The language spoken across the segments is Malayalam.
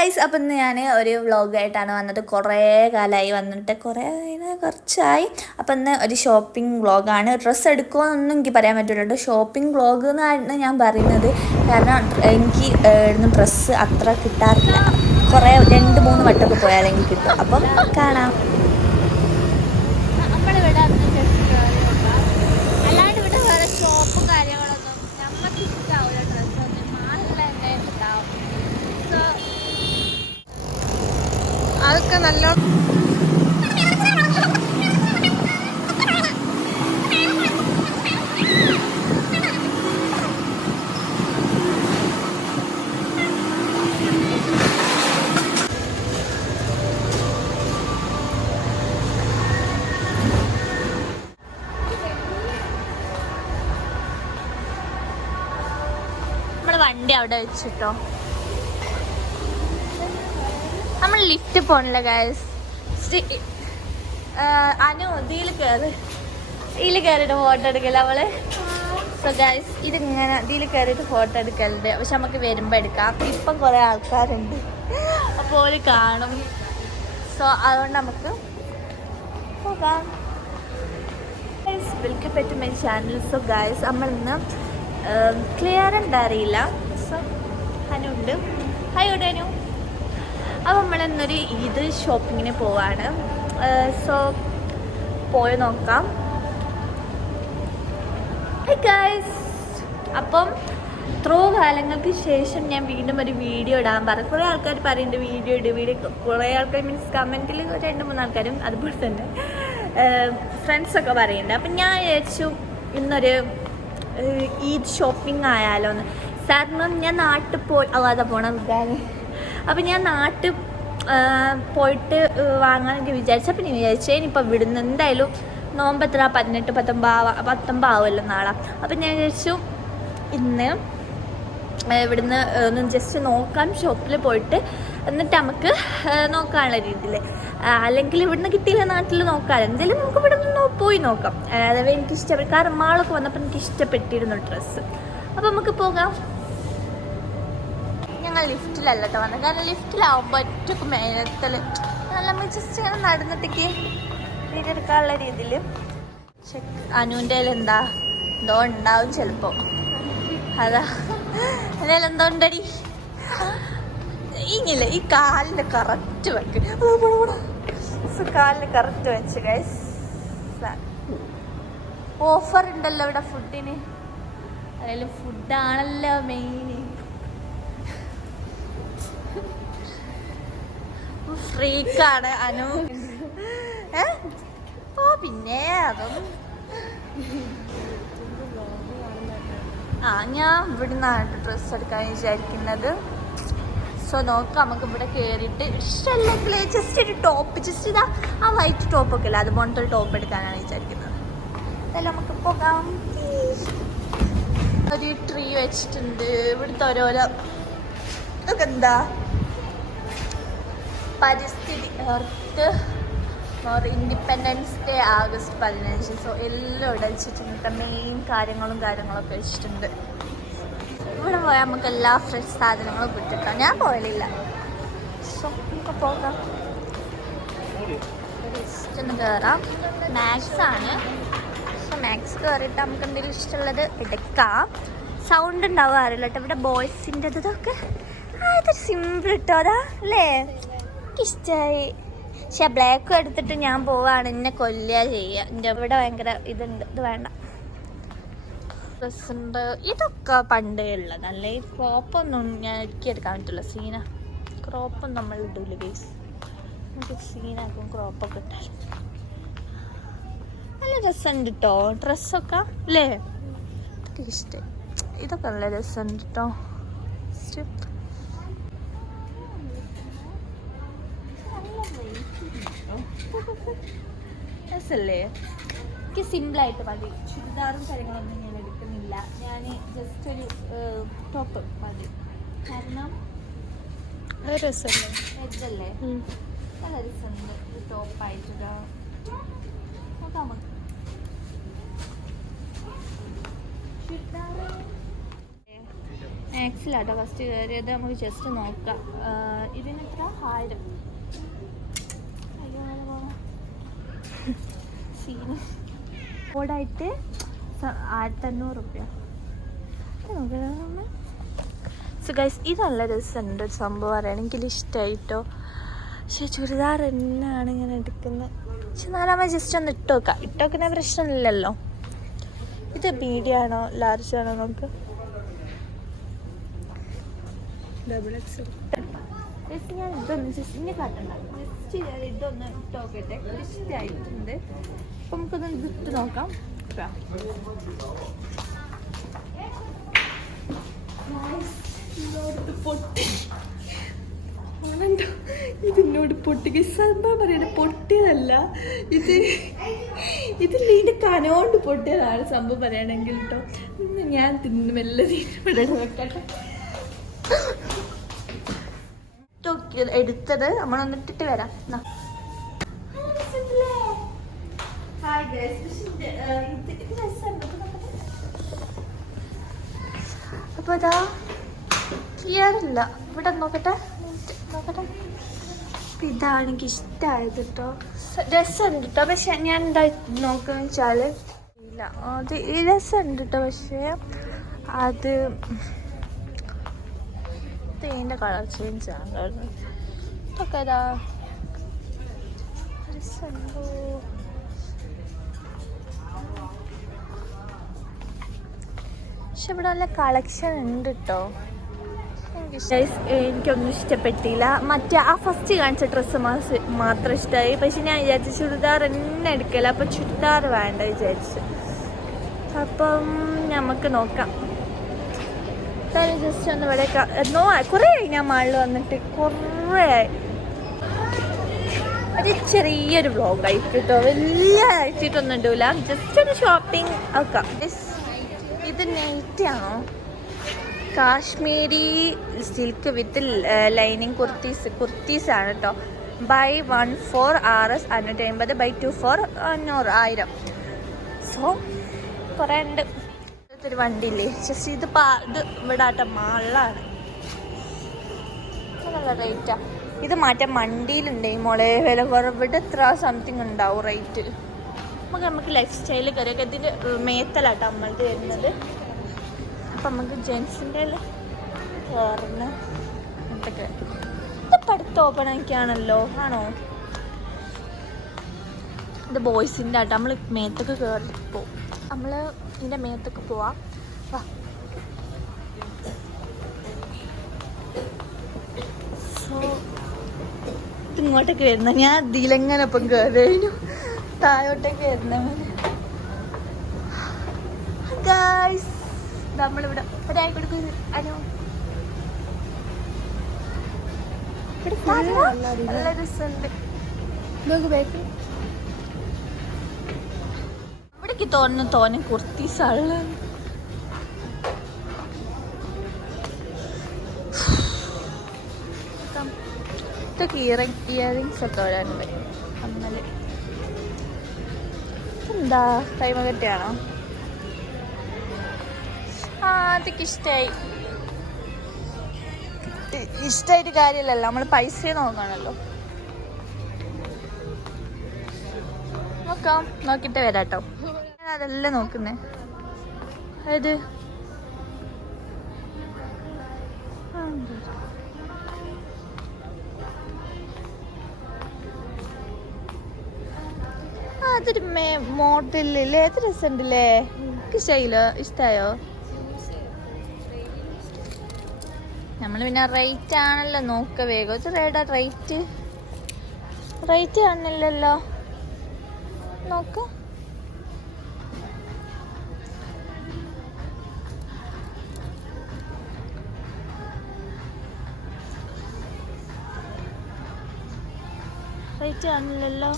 ഗൈസ്, അപ്പം ഇന്ന് ഞാൻ ഒരു വ്ളോഗായിട്ടാണ് വന്നത്. കുറേ കാലമായി വന്നിട്ട് കുറച്ചായി. അപ്പം ഇന്ന് ഒരു ഷോപ്പിംഗ് വ്ളോഗാണ്. ഡ്രസ്സ് എടുക്കുമെന്നൊന്നും എനിക്ക് പറയാൻ പറ്റില്ല. ഷോപ്പിംഗ് വ്ളോഗ് എന്നാണ് ഞാൻ പറയുന്നത്. കാരണം എനിക്ക് ഇടുന്ന ഡ്രസ്സ് അത്ര കിട്ടാറില്ല. കുറേ 2-3 വട്ടമൊക്കെ പോയാലെങ്കിൽ കിട്ടും. അപ്പം കാണാം. അതൊക്കെ നല്ല നമ്മൾ വണ്ടി അവിടെ വെച്ചിട്ടോ. നമ്മൾ ലിഫ്റ്റ് പോണില്ല ഗൈസ്. അനു ഇതിൽ കയറിയിട്ട് ഫോട്ടോ എടുക്കല അവള്. സോ ഗൈസ്, ഇതിങ്ങനെ ഇതിൽ കയറിയിട്ട് ഫോട്ടോ എടുക്കലുണ്ട്. പക്ഷെ നമുക്ക് വരുമ്പോൾ എടുക്കാം. ഇപ്പം കുറേ ആൾക്കാരുണ്ട്, അപ്പോൾ കാണും. സോ അതുകൊണ്ട് നമുക്ക് പോകാം. Welcome back to my channel. So guys, നമ്മളിന്ന് ക്ലിയർ അറിയില്ല. സോ അനുണ്ട്. ഹായ് അനു. അപ്പോൾ നമ്മളിന്നൊരു ഈദ് ഷോപ്പിങ്ങിന് പോവാണ്. സോ പോയി നോക്കാം. Hi guys. അപ്പം ഇത്രയോ കാലങ്ങൾക്ക് ശേഷം ഞാൻ വീണ്ടും ഒരു വീഡിയോ ഇടാൻ പറഞ്ഞു. കുറേ ആൾക്കാർ പറയുന്നുണ്ട് വീഡിയോ കുറേ ആൾക്കാർ മീൻസ് കമൻറ്റിൽ 2-3 ആൾക്കാരും അതുപോലെ തന്നെ ഫ്രണ്ട്സൊക്കെ പറയുന്നുണ്ട്. അപ്പം ഞാൻ വിചാരിച്ചു ഇന്നൊരു ഈദ് ഷോപ്പിംഗ് ആയാലോ എന്ന്. കാരണം ഞാൻ നാട്ടിൽ പോയി അല്ലാതെ പോകണം. അപ്പം ഞാൻ നാട്ടിൽ പോയിട്ട് വാങ്ങാനൊക്കെ വിചാരിച്ചു. അപ്പം ഞാൻ വിചാരിച്ചേ ഇനിയിപ്പോൾ ഇവിടുന്ന് എന്തായാലും നോമ്പെത്ര 18-19 ആവുമല്ലോ നാളെ. അപ്പം ഞാൻ വിചാരിച്ചു ഇന്ന് ഇവിടുന്ന് ഒന്ന് ജസ്റ്റ് നോക്കാം, ഷോപ്പിൽ പോയിട്ട്. എന്നിട്ട് നമുക്ക് നോക്കാനുള്ള രീതിയിൽ, അല്ലെങ്കിൽ ഇവിടുന്ന് കിട്ടിയില്ല നാട്ടിൽ നോക്കാം. എന്തായാലും നമുക്ക് ഇവിടെ നിന്ന് പോയി നോക്കാം. അഥവാ എനിക്ക് ഇഷ്ടപ്പെട്ടു. കാരണം മാളൊക്കെ വന്നപ്പോൾ എനിക്ക് ഇഷ്ടപ്പെട്ടിരുന്നു ഡ്രസ്സ്. അപ്പം നമുക്ക് പോകാം. ഞങ്ങൾ ലിഫ്റ്റിലല്ല കേട്ടോ വന്നത്. കാരണം ലിഫ്റ്റിലാവുമ്പോൾ ഒറ്റക്ക് മേനത്തിൽ നമ്മൾ ജസ്റ്റ് ഇങ്ങനെ നടന്നിട്ടേക്ക് വീഡിയോ എടുക്കാനുള്ള രീതിയിൽ. അനുവിൻ്റെ എന്തോ ഉണ്ടാവും ചിലപ്പോൾ. അതാ അതിൽ എന്തോ ഉണ്ടടി. ഇങ്ങനെ ഈ കാലിന് കറക്റ്റ് വെക്ക്. കാലിന് കറക്റ്റ് വെച്ച് ഗൈസ്. ഓഫർ ഉണ്ടല്ലോ ഇവിടെ ഫുഡിന്. അതിൽ ഫുഡാണല്ലോ മെയിൻ. ഫ്രീക്കാണ് അനു. ഓ പിന്നെ അതൊന്നും ഞാൻ ഇവിടെ നിന്നാണ് ഡ്രസ്സ് എടുക്കാൻ വിചാരിക്കുന്നത്. സോ നോക്കാം. നമുക്ക് ഇവിടെ കയറിയിട്ട് ഇഷ്ടമല്ലെങ്കിൽ ജസ്റ്റ് ഒരു ടോപ്പ്, ജസ്റ്റ് ഇതാ ആ വൈറ്റ് ടോപ്പൊക്കെ അല്ല, അതുപോലത്തെ ഒരു ടോപ്പ് എടുക്കാനാണ് വിചാരിക്കുന്നത്. അതെല്ലാം നമുക്ക് പോകാം. ഒരു ട്രീ വെച്ചിട്ടുണ്ട്. ഇവിടുത്തെ ഓരോരോ ഇതൊക്കെ എന്താ പരിസ്ഥിതി, earth four independence day August 15. So എല്ലാം ഇവിടെ വെച്ചിട്ടുണ്ട്. മെയിൻ കാര്യങ്ങളൊക്കെ വെച്ചിട്ടുണ്ട്. ഇവിടെ പോയാൽ നമുക്ക് എല്ലാ ഫ്രഷ് സാധനങ്ങളും കിട്ടിട്ടോ. ഞാൻ പോയലില്ല. സോ നമുക്ക് പോകാം. ജസ്റ്റ് ഒന്ന് കയറാം. മാക്സ് ആണ്. സോ മാക്സ് കയറിയിട്ട് നമുക്ക് എന്തെങ്കിലും ഇഷ്ടമുള്ളത് എടുക്കാം. സൗണ്ട് ഉണ്ടാവാറില്ല കേട്ടോ ഇവിടെ ബോയ്സിൻ്റെ ഇതൊക്കെ. ഇതൊരു സിമ്പിൾ ഇട്ടോ അതാ അല്ലേ, എനിക്കിഷ്ടമായി. പക്ഷെ ബ്ലാക്ക് എടുത്തിട്ട് ഞാൻ പോവാണ്, എന്നെ കൊല്ലുക ചെയ്യുക. എൻ്റെ ഇവിടെ ഭയങ്കര ഇതുണ്ട്. ഇത് വേണ്ട. ഡ്രസ്സുണ്ട്. ഇതൊക്കെ പണ്ടേ ഉള്ളതല്ലേ. ഈ ക്രോപ്പൊന്നും ഞാൻ എടുക്കാൻ പറ്റില്ല. സീന ക്രോപ്പൊന്നും നമ്മൾ ഇടൂല ഗൈസ്. നമുക്ക് സീനാക്കും ക്രോപ്പൊക്കെ ഇട്ടാൽ. നല്ല രസമുണ്ട് കേട്ടോ ഡ്രസ്സൊക്കെ അല്ലേ. ഇതൊക്കെ ഇഷ്ടമായി. ഇതൊക്കെ നല്ല രസമുണ്ട് കേട്ടോ. രസല്ലേ. എനിക്ക് സിമ്പിളായിട്ട് മതി. ചുരിദാറും കാര്യങ്ങളൊന്നും ഞാൻ എടുക്കുന്നില്ല. ഞാൻ ജസ്റ്റ് ഒരു ടോപ്പ് മതി. കാരണം രസമല്ലേ, വെജല്ലേ, നല്ല രസമുണ്ട്. ഒരു ടോപ്പായിട്ടൊരു നോക്കാം നമുക്ക്. ചുരിദാർ മാക്സിലാട്ടോ ഫസ്റ്റ് കയറിയത്. നമുക്ക് ജസ്റ്റ് നോക്കാം. ഇതിന് എത്ര 1000 സീന് കോഡായിട്ട് 1500 റുപ്യ. സോ ഗൈസ് ഇത് നല്ല രസമുണ്ട് ഒരു സംഭവം അറിയണമെങ്കിൽ ഇഷ്ടമായിട്ടോ. പക്ഷെ ചുരിദാർ തന്നെയാണ് ഇങ്ങനെ എടുക്കുന്നത്. പക്ഷെ നാലാമ ജസ്റ്റ് ഒന്ന് ഇട്ടോക്കുന്ന പ്രശ്നമില്ലല്ലോ. ഇത് മീഡിയം ആണോ ലാർജ് ആണോ നമുക്ക്? ഞാൻ ഇതൊന്ന് ജസ്റ്റ് ഇങ്ങനെ കാട്ടണ്ട, ജസ്റ്റ് ഞാൻ ഇതൊന്ന് ഇട്ടോക്കട്ടെ. ഇഷ്ടമായിട്ടുണ്ട്. അപ്പം നമുക്കൊന്ന് ഇട്ട് നോക്കാം. ഇതിനോട് പൊട്ടിക്ക് സംഭവം പറയണ പൊട്ടിയതല്ല, ഇത് ഇതിൻ്റെ കനോണ്ട് പൊട്ടിയതാണ് സംഭവം പറയണമെങ്കിൽ കേട്ടോ. ഞാൻ തിന്നു മെല്ലെ വെക്കട്ടെ. എടുത്തത് നമ്മളൊന്നിട്ടിട്ട് വരാം. അപ്പൊ ഇതാ ക്ലിയർ ഇല്ല. ഇവിടെ നോക്കട്ടെ. ഇതാണ് എനിക്ക് ഇഷ്ടമായത് കേട്ടോ. രസമുണ്ട് കേട്ടോ. പക്ഷെ ഞാൻ എന്താ നോക്കുന്ന വെച്ചാൽ ഇല്ല, അത് രസമുണ്ട് കേട്ടോ. പക്ഷേ അത് ഇതിൻ്റെ കളർ ചേഞ്ച് ആണ്. ഇതൊക്കെ ഇതാ രസമുണ്ടോ. പക്ഷെ ഇവിടെ നല്ല കളക്ഷൻ ഉണ്ട് കേട്ടോ. എനിക്കൊന്നും ഇഷ്ടപ്പെട്ടില്ല. മറ്റേ ആ ഫസ്റ്റ് കാണിച്ച ഡ്രസ്സ് മാത്രം ഇഷ്ടമായി. പക്ഷെ ഞാൻ വിചാരിച്ചു ചുരിദാർ തന്നെ എടുക്കല. അപ്പം ചുരിദാർ വേണ്ട വിചാരിച്ചു. അപ്പം നമുക്ക് നോക്കാം. ജസ്റ്റ് ഒന്ന് ഇവിടെ കുറേ ആയി ഞാൻ മാളിൽ വന്നിട്ട്. കുറേ ആയി. അത് ചെറിയൊരു വ്ളോഗായി കേട്ടോ. വലിയ ആഴ്ചയിട്ടൊന്നും ഉണ്ടാവില്ല. ജസ്റ്റ് ഒരു ഷോപ്പിംഗ് ആക്കാം. ഇത് നൈറ്റി ആണോ? കാശ്മീരി സിൽക്ക് വിത്ത് ലൈനിങ് കുർത്തീസാണ് കേട്ടോ. By 1 4 RS 550, by 2 4 1000. സോ കുറേ ഉണ്ട്. ഒരു വണ്ടിയില്ലേ ജസ്റ്റ് ഇത് ഇവിടെ ആട്ട മാളിലാണ്. നല്ല റേറ്റാ. ഇത് മാറ്റാൻ വണ്ടിയിലുണ്ടേ മോളെ. വില കുറവിട്ട് എത്ര സംതിങ് ഉണ്ടാവും റേറ്റ്. നമുക്ക് ലൈഫ് സ്റ്റൈല് കയറിയൊക്കെ ഇതിൻ്റെ മേത്തലാട്ടോ നമ്മളത് വരുന്നത്. അപ്പം നമുക്ക് ജെൻസിൻ്റെ കയറുന്ന എന്തൊക്കെ ഇതൊക്കെ അടുത്ത് ഓപ്പൺ ആക്കിയാണല്ലോ. ആണോ? ഇത് ബോയ്സിൻ്റെ ആട്ടോ. നമ്മൾ മേത്തൊക്കെ കയറി പോവും. നമ്മൾ ഇതിൻ്റെ മേത്തൊക്കെ പോവാം. വാ. സോ ഇതിങ്ങോട്ടേക്ക് വരുന്ന ഞാൻ ഇതിലെങ്ങനെ ഒപ്പം കയറിയു താഴോട്ടേക്ക് വരുന്ന ഗായ്സ്. നമ്മളിവിടെ ഒരായി കൊടുക്കുന്നു. അനോ നല്ല രസമുണ്ട്. ഇവിടേക്ക് തോന്നുന്നു കുർത്തീസാണ്. ഇതൊക്കെ ഇയറിങ്സ് ഒക്കെ വരാൻ പറ്റും. അന്നല് എന്താ കൈമകറ്റാണോ? അതൊക്കെ ഇഷ്ടമായിട്ട് കാര്യമില്ലല്ലോ. നമ്മൾ പൈസ നോക്കണല്ലോ. നോക്കാം, നോക്കിട്ട് വരാട്ടോ. അതെല്ലാം നോക്കുന്നേ. ഏത് അതൊരു മോഡലില്ലേ? ഏത് രസമുണ്ടല്ലേ? ഇഷ്ടമായില്ലോ? ഇഷ്ടമായോ? നമ്മൾ പിന്നെ റേറ്റ് ആണല്ലോ നോക്ക. വേഗം ഇത് റേഡാ റേറ്റ് കാണില്ലല്ലോ. നോക്ക. റേറ്റ് കാണില്ലല്ലോ.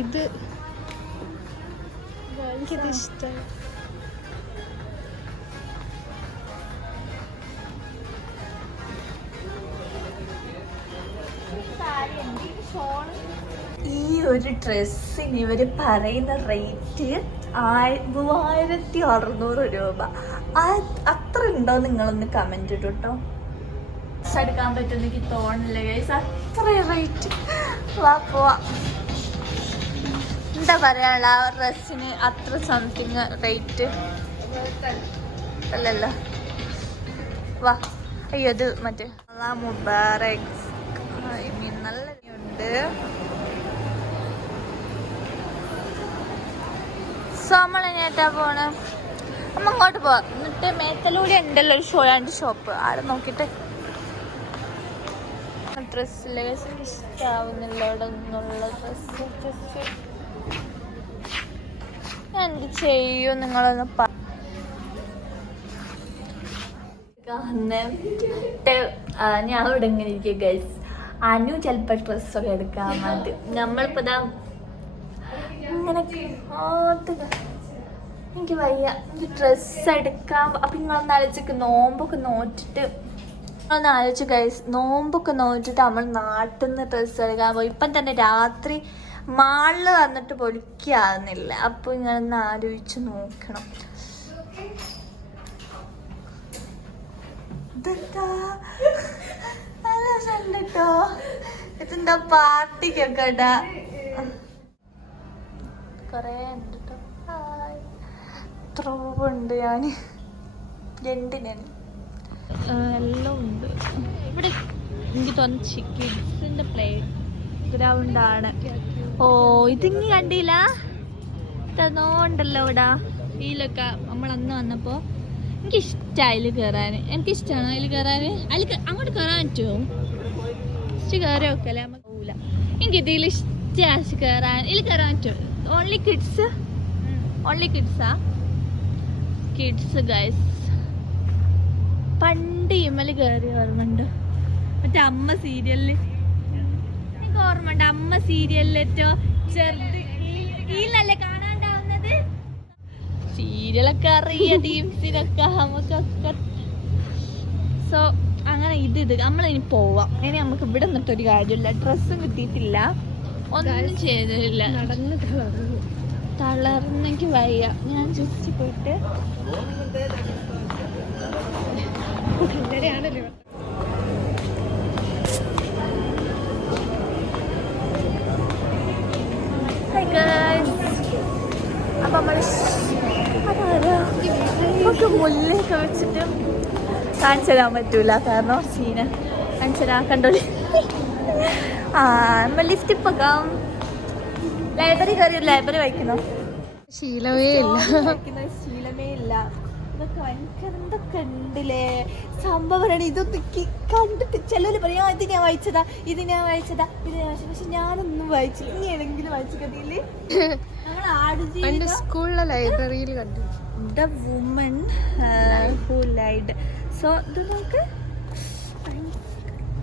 ഇത് എനിക്കിത് ഇഷ്ടമായി. ഒരു ഡ്രസ്സിന് ഇവർ പറയുന്ന റേറ്റ് 3600 രൂപ. അത്ര ഉണ്ടോ നിങ്ങളൊന്ന് കമൻറ്റ് ഇട്ടു കേട്ടോ. ഡ്രസ് എടുക്കാൻ പറ്റുമെന്ന് എനിക്ക് തോന്നില്ല ഗൈസ്, അത്ര റേറ്റ്. വാ പോവാ. എന്താ പറയാനുള്ള ആ ഡ്രസ്സിന് അത്ര സംതിങ് റേറ്റ് അല്ലല്ലോ. വാ. അയ്യോ അത് മറ്റേ മുബാറക് നല്ല ഉണ്ട്. സോ നമ്മൾ ഇനിയായിട്ടാ പോണ്. അമ്മ അങ്ങോട്ട് പോവാം. എന്നിട്ട് മേത്തലൂടെ ഉണ്ടല്ലോ ഒരു ഷോപ്പ്, ആടെ നോക്കിയിട്ട് ഡ്രസ്സിലെ ഇഷ്ടാവുന്നില്ല ഇവിടെ നിന്നുള്ള ഡ്രസ്സ്. ഞാൻ എന്ത് ചെയ്യും നിങ്ങളൊന്ന് ഞാൻ ഇവിടെ ഇങ്ങനെ ഇരിക്കുക ഗൈസ്. അനു ചിലപ്പോൾ ഡ്രസ്സൊക്കെ എടുക്കാൻ വേണ്ടി നമ്മളിപ്പോൾ ഇതാ ഇങ്ങനെ എനിക്ക് വയ്യ, എനിക്ക് ഡ്രസ്സ് എടുക്കാൻ. അപ്പം നിങ്ങളൊന്ന് ആലോചിക്ക്, നോമ്പൊക്കെ നോറ്റിട്ട് ഒന്ന് ആലോചിച്ച് ഗൈസ്, നോമ്പൊക്കെ നോറ്റിട്ട് നമ്മൾ നാട്ടിൽ നിന്ന് ഡ്രസ്സ് എടുക്കാൻ പോയി. ഇപ്പം തന്നെ രാത്രി മാളിൽ വന്നിട്ട് പൊളിക്കാവുന്നില്ല. അപ്പോൾ ഇങ്ങനെ ആലോചിച്ച് നോക്കണം. നല്ല രസമുണ്ടോ? ഇതെന്താ പാർട്ടിക്കൊക്കെ ഇടാ. കൊറേ ഉണ്ട് കേട്ടോ. എത്ര ഉണ്ട് ഞാൻ രണ്ടിനാണ്. എല്ലാം ഉണ്ട് ഇവിടെ. എനിക്ക് തോന്നുന്നു കിഡ്സിന്റെ പ്ലേ ഗ്രൗണ്ടാണ്. ഓ ഇതിങ്ങി കണ്ടില്ല, തന്നോണ്ടല്ലോ ഇവിടെ ഇതിലൊക്കെ. നമ്മളന്ന് വന്നപ്പോ എനിക്കിഷ്ടമായി കയറാൻ. എനിക്കിഷ്ടമാണ് അതിൽ കയറാൻ. അതിൽ അങ്ങോട്ട് കയറാൻ പറ്റുമോ? ഇഷ്ടം കയറി വെക്കല്ലേ, നമുക്ക് പോകില്ല. എനിക്ക് ഇതിൽ ഇഷ്ടമാണ് കയറാൻ. ഇതിൽ കയറാൻ പറ്റുമോ? ഓൺലി കിഡ്സ്, ഓൺലി കിഡ്സാ? Kids guys. പണ്ട് ഇമ്മല് കയറി ഓർമ്മയുണ്ട്, മറ്റേ അമ്മ സീരിയലില്. എനിക്ക് ഓർമ്മയുണ്ട് അമ്മ സീരിയലിലേറ്റോ ചെറുത് ഈലല്ലേ കാണാണ്ടാവുന്നത്. സീരിയലൊക്കെ അറിയ ടീംസിനൊക്കെ നമുക്കൊക്കെ. സോ അങ്ങനെ ഇത് നമ്മളിനി പോവാം. ഇനി നമുക്ക് ഇവിടെ നിന്നിട്ടൊരു കാര്യമില്ല. ഡ്രസ്സും കിട്ടിയിട്ടില്ല, ഒന്നും ചെയ്തില്ല. തളർന്നെനിക്ക് വയ്യ. ഞാൻ ജസ്റ്റ് പോയിട്ട് അപ്പൊ നമ്മള് മുല്ലൊക്കെ വെച്ചിട്ട് കാണിച്ചു തരാൻ പറ്റൂല, കാരണം സീന കാണിച്ചു തരാൻ കണ്ടോളി. നമ്മൾ ലിഫ്റ്റ് പോകാം. ലൈബ്രറി കയറി ലൈബ്രറി വായിക്കുന്നോ? ശീലമേ ഇല്ല. ശീലമേ ഇല്ല. ഇതൊക്കെ ഭയങ്കര എന്തൊക്കെ ഉണ്ടല്ലേ സംഭവമാണ്. ഇതൊന്നും കണ്ടിട്ട് ചിലര് പറയാ ഇത് ഞാൻ വായിച്ചതാ, ഇത് ഞാൻ വായിച്ചതാ, ഇത് ഞാൻ വായിച്ചത്. പക്ഷെ ഞാനൊന്നും വായിച്ചില്ല. ഇനി ഏതെങ്കിലും വായിച്ച കഥയില് ഞങ്ങൾ ആടുജീവിതം സ്കൂളിലെ ലൈബ്രറിയിൽ കണ്ടു. The woman who lied. So ഇത് നമുക്ക്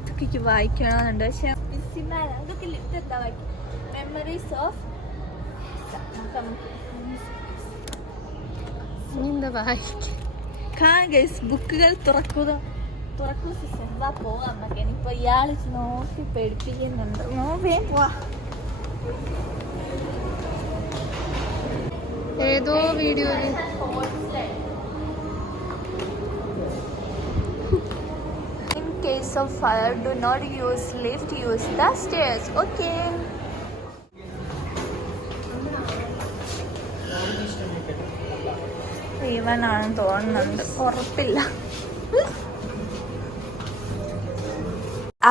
ഇതൊക്കെ വായിക്കണമെന്നുണ്ട്. പക്ഷെ ഇതൊക്കെ ഇതെന്താ വായിക്കും? മെമ്മറീസ് ഓഫ് ബുക്കുകൾ തുറക്കുക. സിസ്റ്റർ പോകാൻ പറ്റുക. ഇനിയിപ്പോൾ ഇയാൾ നോക്കി പേടിപ്പിക്കുന്നുണ്ട്. നോവേ പോവാ. ഏതോ video. In case of fire, do not use lift, use the stairs. Okay. ഇവനാണെന്ന് തോന്നുന്നുണ്ട്, ഉറപ്പില്ല.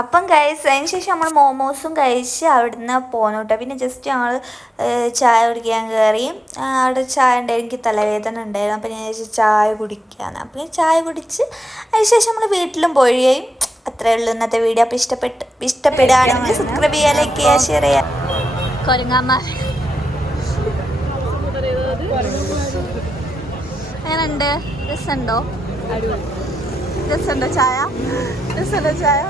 അപ്പം കഴിച്ച് അതിന് ശേഷം നമ്മൾ മോമോസും കഴിച്ച് അവിടുന്ന് പോന്നു കേട്ടോ. പിന്നെ ജസ്റ്റ് ഞങ്ങൾ ചായ കുടിക്കാൻ കയറി. അവിടെ ചായ ഉണ്ടായി, എനിക്ക് തലവേദന ഉണ്ടായിരുന്നു. അപ്പം ഞാൻ ചായ കുടിക്കുകയാണ്. അപ്പം ഞാൻ ചായ കുടിച്ച് അതിന് ശേഷം നമ്മൾ വീട്ടിലും പോയി. അത്രേ ഉള്ളൂ ഇന്നത്തെ വീഡിയോ. അപ്പോൾ ഇഷ്ടപ്പെടുകയാണെങ്കിൽ സബ്സ്ക്രൈബ് ചെയ്യുക, ലൈക്ക് ചെയ്യുക, ഷെയർ ചെയ്യുക. കൊരങ്ങാമാർ എങ്ങനെയുണ്ട്? രസമുണ്ടോ? രസമുണ്ടോ ചായ? രസമുണ്ടോ ചായ?